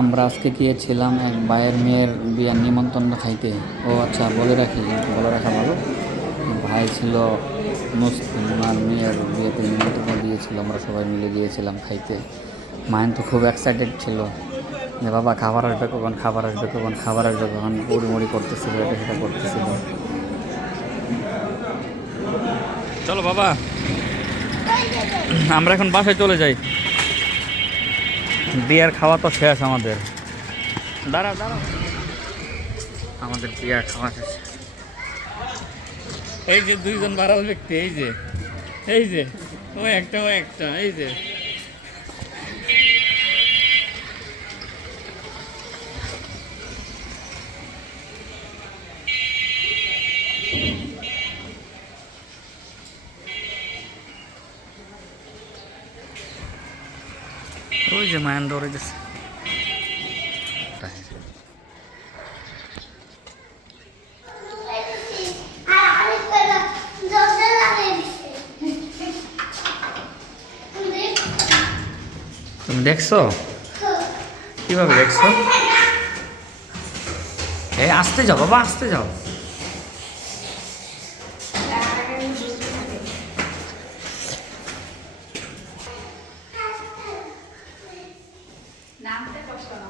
আমরা আজকে গিয়েছিলাম এক ভাইয়ের মেয়ের বিয়ার নিমন্ত্রণ খাইতে। ও আচ্ছা বলে রাখি, বলে রাখা ভালো। ভাই ছিল মুসলিম আর মেয়ের বিয়েতে নিমন্ত্রণ দিয়েছিল, আমরা সবাই মিলে গিয়েছিলাম খাইতে। মায়ন তো খুব এক্সাইটেড ছিল। যে বাবা, খাবার আসবে কখন, খাবার আসবে কখন, খাবার আসবে কখন মুড়ি করতেছিল, এটা সেটা করতেছিল। চলো বাবা, আমরা এখন বাসায় চলে যাই। বিয়ার খাওয়া তো শেষ আমাদের। দাঁড়া দাঁড়া আমাদের বিয়ার খাওয়া শেষ। এই যে দুইজন বাড়াল ব্যক্তি এই যে এই যে ও একটা ও একটা এই যে। ওই যে মায়ান দৌড়ে গেছে। তুমি দেখছ? কীভাবে দেখছ? এই আসতে যাও, বাবা, আসতে যাও। নামতে কষ্ট না